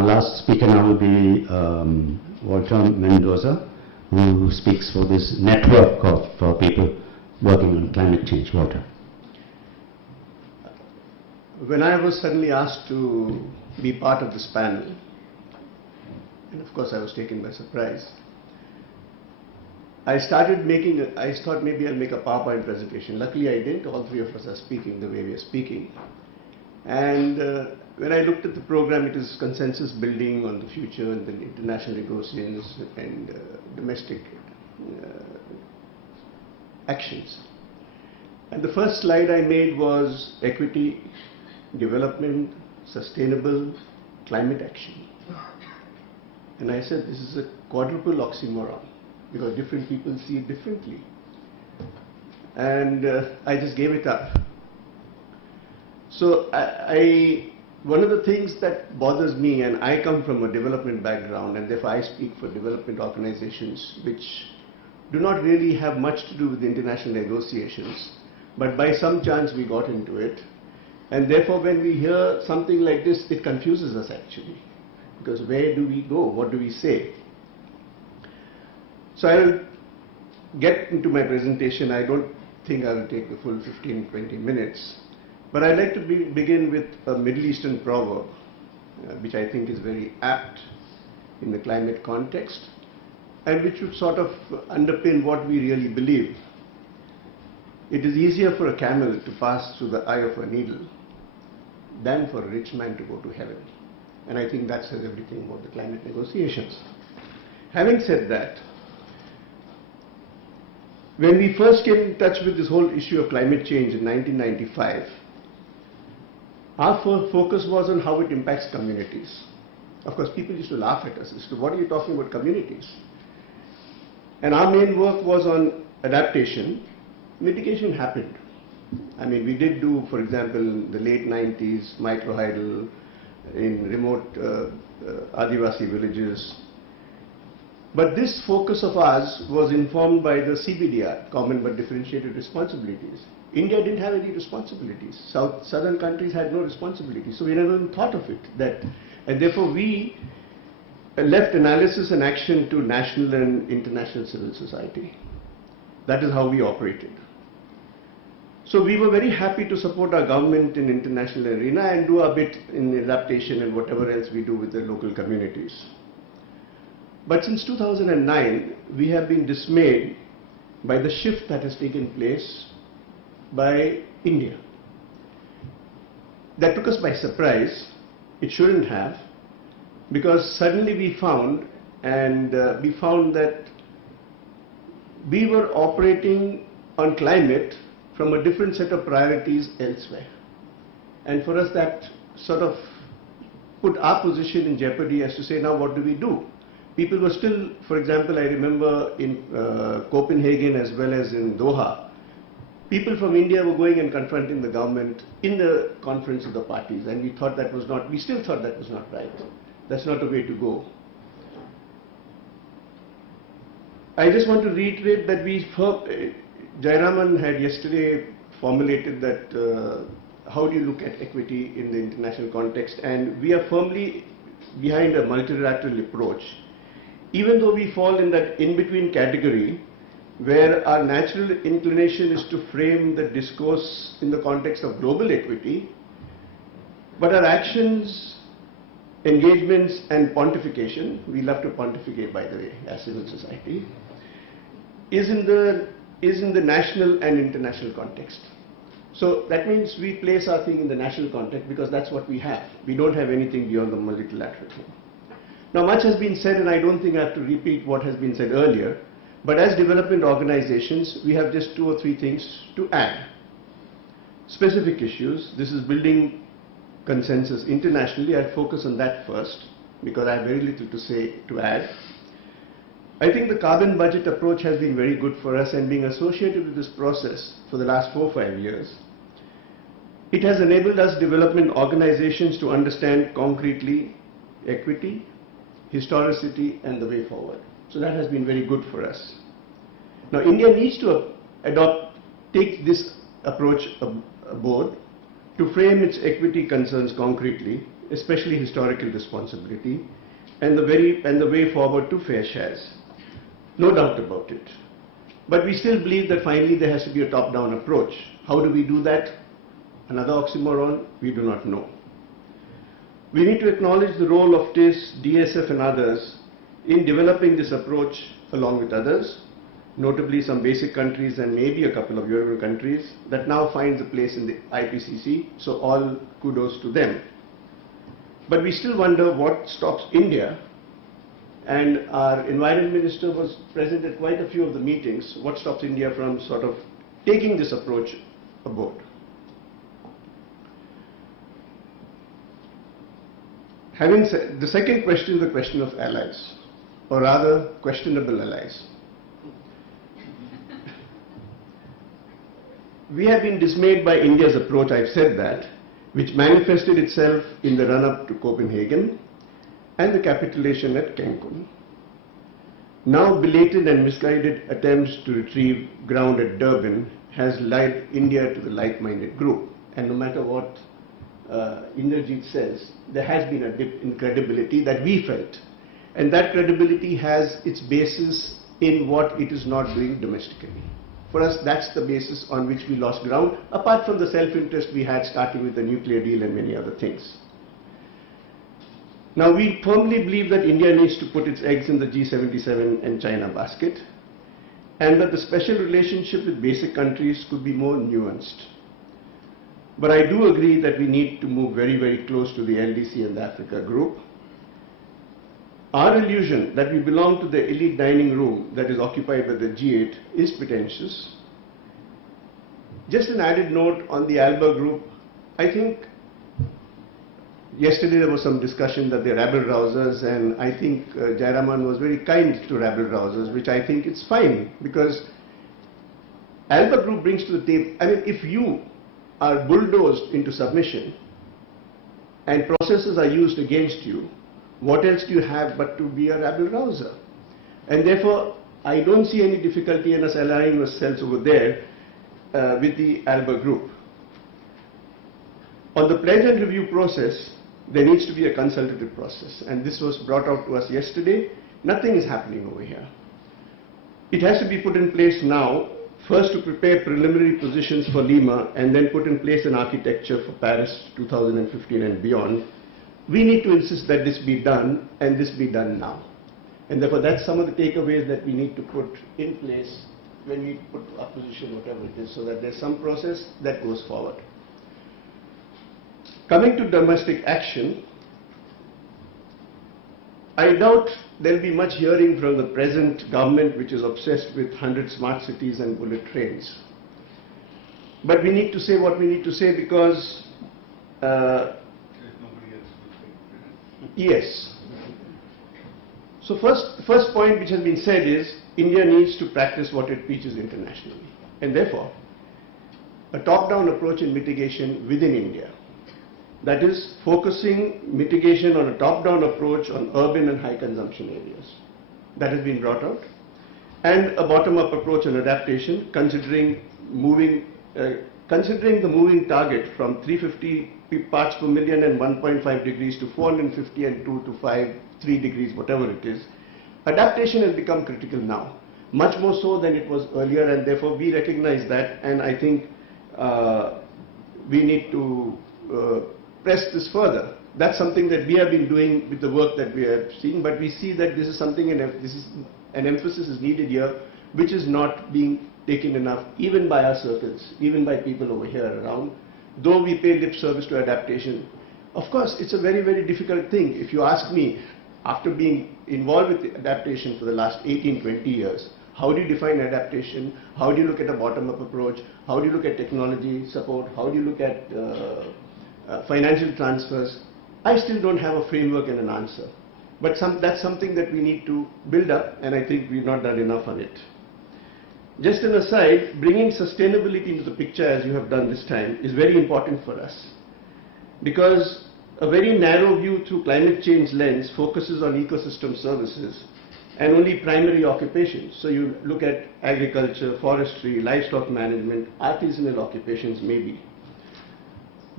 Our last speaker now will be Walter Mendoza, who speaks for this network of people working on climate change. Walter. When I was suddenly asked to be part of this panel, and of course I was taken by surprise, I thought maybe I'll make a PowerPoint presentation. Luckily I didn't. All three of us are speaking the way we are speaking. And when I looked at the program, it is consensus building on the future and the international negotiations and domestic actions. And the first slide I made was equity, development, sustainable, climate action. And I said this is a quadruple oxymoron because different people see it differently. And I just gave it up. So one of the things that bothers me, and I come from a development background, and therefore I speak for development organizations which do not really have much to do with international negotiations, but by some chance we got into it. And therefore when we hear something like this, it confuses us actually. Because where do we go? What do we say? So I will get into my presentation. I don't think I will take the full 15-20 minutes. But I'd like to begin with a Middle Eastern proverb, which I think is very apt in the climate context, and which would sort of underpin what we really believe. It is easier for a camel to pass through the eye of a needle than for a rich man to go to heaven. And I think that says everything about the climate negotiations. Having said that, when we first came in touch with this whole issue of climate change in 1995, our focus was on how it impacts communities. Of course, people used to laugh at us as to what are you talking about communities? And our main work was on adaptation. Mitigation happened. I mean, we did do, for example, in the late 90s, microhydel in remote Adivasi villages. But this focus of ours was informed by the CBDR, Common but Differentiated Responsibilities. India didn't have any responsibilities. Southern countries had no responsibilities. So we never even thought of it. And therefore we left analysis and action to national and international civil society. That is how we operated. So we were very happy to support our government in international arena and do a bit in adaptation and whatever else we do with the local communities. But since 2009, we have been dismayed by the shift that has taken place by India. That took us by surprise. It shouldn't have, because suddenly we found that we were operating on climate from a different set of priorities elsewhere. And for us that sort of put our position in jeopardy as to say, now what do we do? People were still, for example, I remember in Copenhagen as well as in Doha, people from India were going and confronting the government in the conference of the parties, and we still thought that was not right. That's not a way to go. I just want to reiterate that Jayaraman had yesterday formulated that how do you look at equity in the international context, and we are firmly behind a multilateral approach. Even though we fall in that in-between category where our natural inclination is to frame the discourse in the context of global equity, but our actions, engagements and pontification, we love to pontificate by the way as civil society, is in the national and international context. So that means we place our thing in the national context because that's what we have. We don't have anything beyond the multilateral thing. Now much has been said and I don't think I have to repeat what has been said earlier, but as development organizations we have just 2 or 3 things to add. Specific issues, this is building consensus internationally. I'll focus on that first because I have very little to add. I think the carbon budget approach has been very good for us, and being associated with this process for the last 4 or 5 years, it has enabled us development organizations to understand concretely equity, historicity and the way forward. So that has been very good for us. Now India needs to take this approach aboard to frame its equity concerns concretely especially historical responsibility, and the way forward to fair shares. No doubt about it. But we still believe that finally there has to be a top-down approach. How do we do that? Another oxymoron, we do not know. We need to acknowledge the role of TIS, DSF and others in developing this approach along with others, notably some basic countries and maybe a couple of European countries that now finds a place in the IPCC, so all kudos to them. But we still wonder what stops India, and our Environment Minister was present at quite a few of the meetings, what stops India from sort of taking this approach aboard. Having said, the second question is the question of allies, or rather questionable allies. We have been dismayed by India's approach, I've said that, which manifested itself in the run-up to Copenhagen and the capitulation at Cancun. Now belated and misguided attempts to retrieve ground at Durban has led India to the like-minded group. And no matter what Inderjeet says, there has been a dip in credibility that we felt. And that credibility has its basis in what it is not doing domestically. For us, that's the basis on which we lost ground, apart from the self-interest we had starting with the nuclear deal and many other things. Now, we firmly believe that India needs to put its eggs in the G77 and China basket, and that the special relationship with basic countries could be more nuanced. But I do agree that we need to move very, very close to the LDC and the Africa group. Our illusion that we belong to the elite dining room that is occupied by the G8 is pretentious. Just an added note on the ALBA group, I think yesterday there was some discussion that they're rabble-rousers, and I think Jayaraman was very kind to rabble-rousers, which I think it's fine, because ALBA group brings to the table, I mean, if you are bulldozed into submission and processes are used against you, what else do you have but to be a rabble-rouser? And therefore, I don't see any difficulty in us aligning ourselves over there with the ALBA group. On the pledge and review process, there needs to be a consultative process, and this was brought out to us yesterday. Nothing is happening over here. It has to be put in place now, first to prepare preliminary positions for Lima, and then put in place an architecture for Paris 2015 and beyond. We need to insist that this be done, and this be done now. And therefore, that's some of the takeaways that we need to put in place when we put our position, whatever it is, so that there's some process that goes forward. Coming to domestic action, I doubt there'll be much hearing from the present government, which is obsessed with 100 smart cities and bullet trains. But we need to say what we need to say, because yes. So first point which has been said is India needs to practice what it preaches internationally, and therefore a top-down approach in mitigation within India. That is focusing mitigation on a top-down approach on urban and high consumption areas. That has been brought out. And a bottom-up approach on adaptation, considering the moving target from 350 parts per million and 1.5 degrees to 450 and 2 to 5, 3 degrees, whatever it is. Adaptation has become critical now, much more so than it was earlier, and therefore we recognize that, and I think we need to press this further. That's something that we have been doing with the work that we have seen, but we see that this is something, this is an emphasis is needed here, which is not being taken enough, even by our circles, even by people over here around. Though we pay lip service to adaptation, of course, it's a very, very difficult thing. If you ask me, after being involved with adaptation for the last 18, 20 years, how do you define adaptation? How do you look at a bottom-up approach? How do you look at technology support? How do you look at financial transfers? I still don't have a framework and an answer. But that's something that we need to build up, and I think we've not done enough on it. Just an aside, bringing sustainability into the picture as you have done this time is very important for us, because a very narrow view through climate change lens focuses on ecosystem services and only primary occupations. So you look at agriculture, forestry, livestock management, artisanal occupations maybe.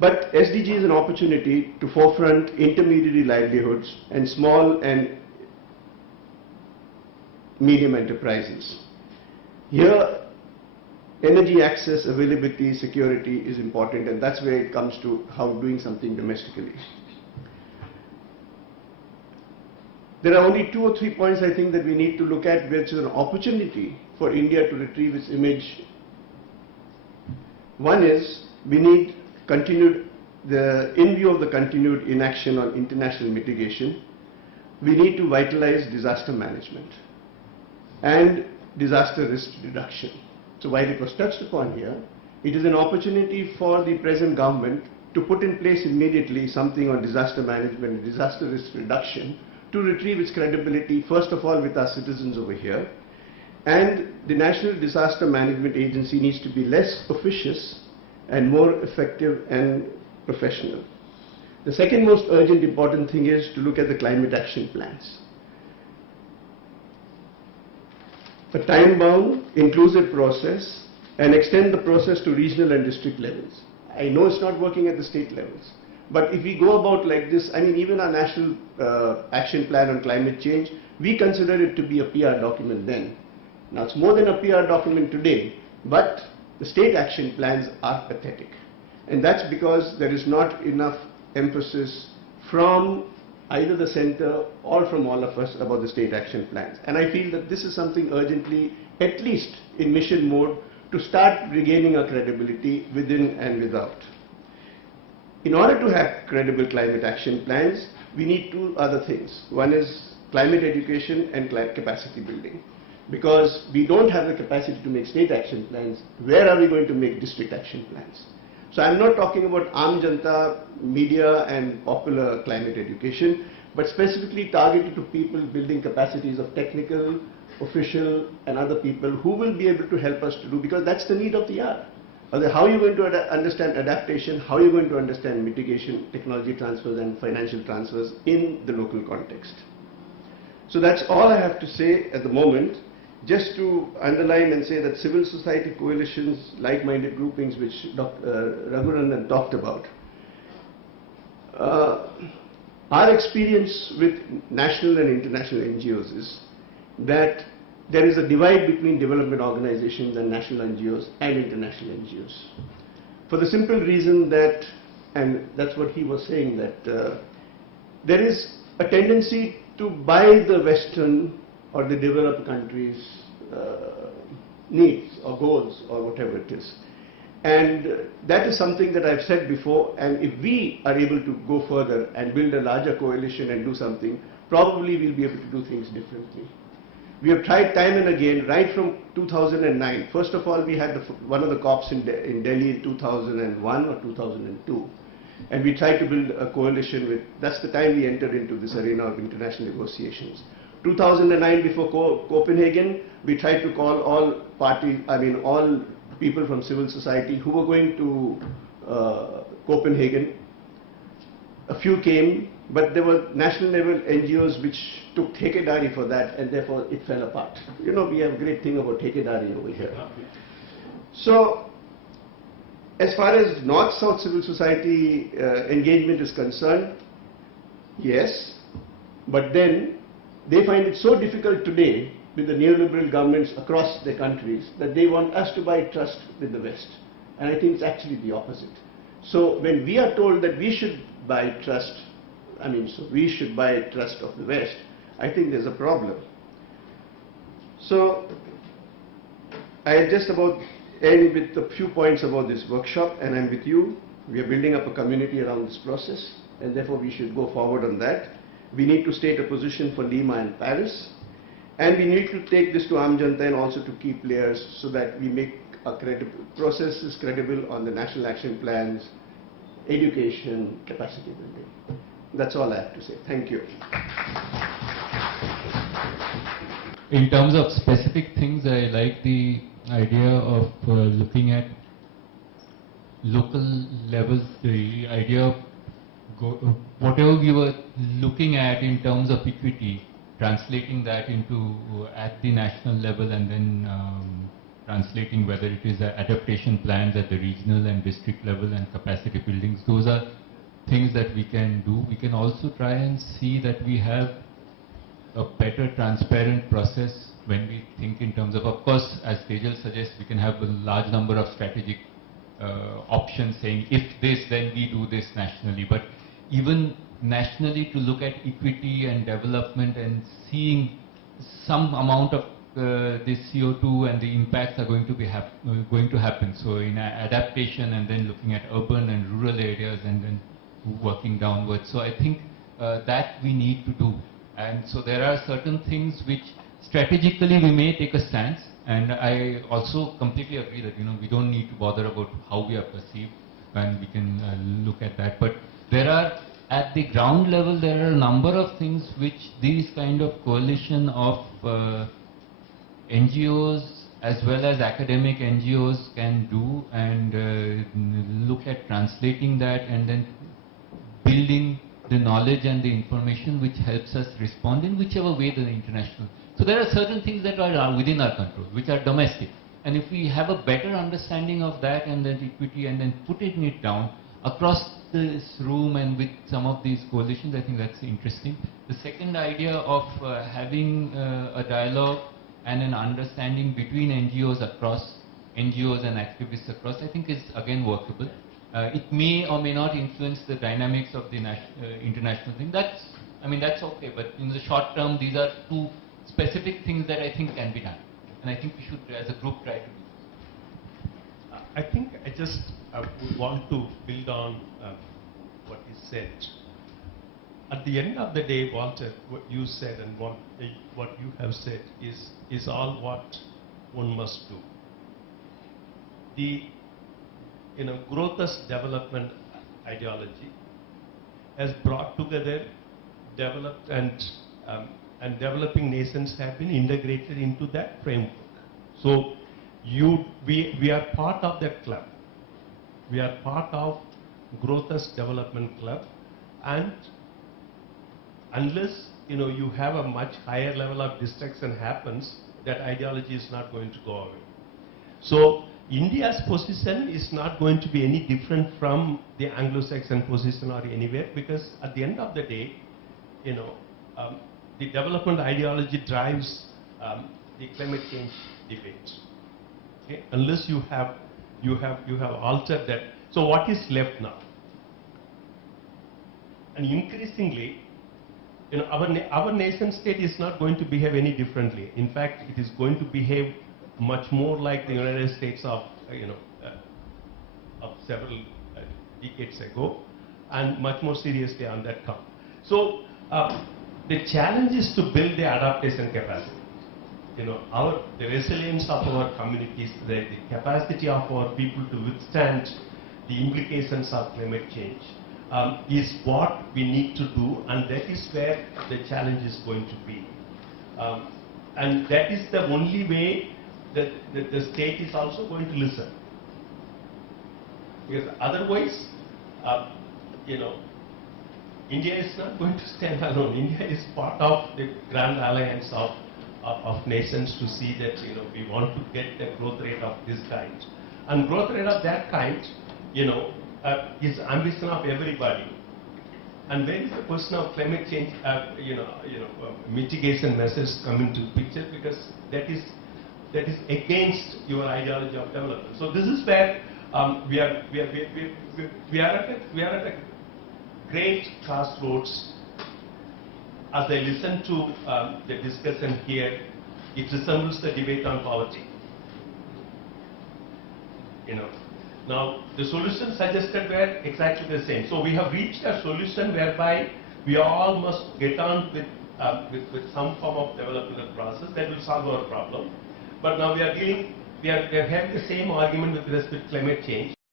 But SDG is an opportunity to forefront intermediary livelihoods and small and medium enterprises. Here, energy access, availability, security is important, and that's where it comes to how doing something domestically. There are only 2 or 3 points I think that we need to look at, which is an opportunity for India to retrieve its image. One is we need in view of the continued inaction on international mitigation, we need to vitalize disaster management and disaster risk reduction. So while it was touched upon here, it is an opportunity for the present government to put in place immediately something on disaster management and disaster risk reduction to retrieve its credibility, first of all with our citizens over here. And the National Disaster Management Agency needs to be less officious and more effective and professional. The second most urgent important thing is to look at the climate action plans. A time-bound, inclusive process, and extend the process to regional and district levels. I know it's not working at the state levels, but if we go about like this, I mean, even our national action plan on climate change, we consider it to be a PR document then. Now it's more than a PR document today, but the state action plans are pathetic. And that's because there is not enough emphasis from either the center or from all of us about the state action plans. And I feel that this is something urgently, at least in mission mode, to start regaining our credibility within and without. In order to have credible climate action plans, we need 2 other things. One is climate education and capacity building. Because we don't have the capacity to make state action plans, where are we going to make district action plans? So I'm not talking about Aam Janta, media and popular climate education, but specifically targeted to people building capacities of technical, official and other people who will be able to help us to do, because that's the need of the hour. How are you going to understand adaptation, how are you going to understand mitigation, technology transfers and financial transfers in the local context. So that's all I have to say at the moment. Just to underline and say that civil society coalitions, like-minded groupings which Raghuranjan talked about, our experience with national and international NGOs is that there is a divide between development organizations and national NGOs and international NGOs. For the simple reason that, and that's what he was saying, that there is a tendency to buy the Western or the developed countries' needs or goals or whatever it is. And that is something that I've said before, and if we are able to go further and build a larger coalition and do something, probably we'll be able to do things differently. We have tried time and again, right from 2009. First of all, we had one of the COPs in Delhi in 2001 or 2002. And we tried to build a coalition with, that's the time we entered into this arena of international negotiations. 2009, before Copenhagen, we tried to call all parties, all people from civil society who were going to Copenhagen. A few came, but there were national level NGOs which took Thekedari for that, and therefore it fell apart. You know, we have a great thing about Thekedari over here. So, as far as North-South civil society engagement is concerned, yes, but then they find it so difficult today with the neoliberal governments across their countries that they want us to buy trust with the West. And I think it's actually the opposite. So when we are told that we should buy trust, we should buy trust of the West, I think there's a problem. So I just about end with a few points about this workshop, and I'm with you. We are building up a community around this process, and therefore we should go forward on that. We need to state a position for Lima and Paris, and we need to take this to Aam Janta and also to key players so that we make our processes credible on the national action plans, education, capacity building. That's all I have to say. Thank you. In terms of specific things, I like the idea of looking at local levels, the idea of whatever we were looking at in terms of equity, translating that into at the national level and then translating whether it is adaptation plans at the regional and district level and capacity buildings. Those are things that we can do. We can also try and see that we have a better transparent process when we think in terms of course, as Tejal suggests, we can have a large number of strategic options saying if this, then we do this nationally. But even nationally, to look at equity and development and seeing some amount of this CO2 and the impacts are going to happen. So in adaptation and then looking at urban and rural areas and then working downwards. So I think that we need to do. And so there are certain things which strategically we may take a stance, and I also completely agree that we don't need to bother about how we are perceived, and we can look at that. But there are, at the ground level, there are a number of things which these kind of coalition of NGOs as well as academic NGOs can do, and look at translating that and then building the knowledge and the information which helps us respond in whichever way the international. So there are certain things that are within our control, which are domestic. And if we have a better understanding of that and then equity and then putting it down across this room and with some of these coalitions, I think that's interesting. The second idea of having a dialogue and an understanding between NGOs and activists across, I think is again workable. It may or may not influence the dynamics of the international thing. That's okay. But in the short term, these are two specific things that I think can be done, and I think we should, as a group, try to do. I think I just would want to build on what is said. At the end of the day, Walter, what you said and what you have said is all what one must do. The growth as development ideology has brought together developed and developing nations have been integrated into that framework. So we are part of that club. We are part of growth as development club, and unless you have a much higher level of destruction happens, that ideology is not going to go away. So India's position is not going to be any different from the Anglo-Saxon position or anywhere, because at the end of the day, the development ideology drives the climate change debate. Okay? Unless you have altered that. So what is left now? And increasingly, our nation state is not going to behave any differently. In fact, it is going to behave much more like the United States of several decades ago, and much more seriously on that count. So the challenge is to build the adaptation capacity. The resilience of our communities, the capacity of our people to withstand the implications of climate change is what we need to do, and that is where the challenge is going to be. And that is the only way that the state is also going to listen. Because otherwise, India is not going to stand alone. India is part of the grand alliance of nations to see that we want to get a growth rate of this kind. And growth rate of that kind, is ambition of everybody. And when is the question of climate change, mitigation measures come into picture, because that is against your ideology of development. So this is where we are at a great crossroads. As I listen to the discussion here, it resembles the debate on poverty. Now the solutions suggested were exactly the same. So we have reached a solution whereby we all must get on with some form of developmental process that will solve our problem. But now we are having the same argument with respect to climate change.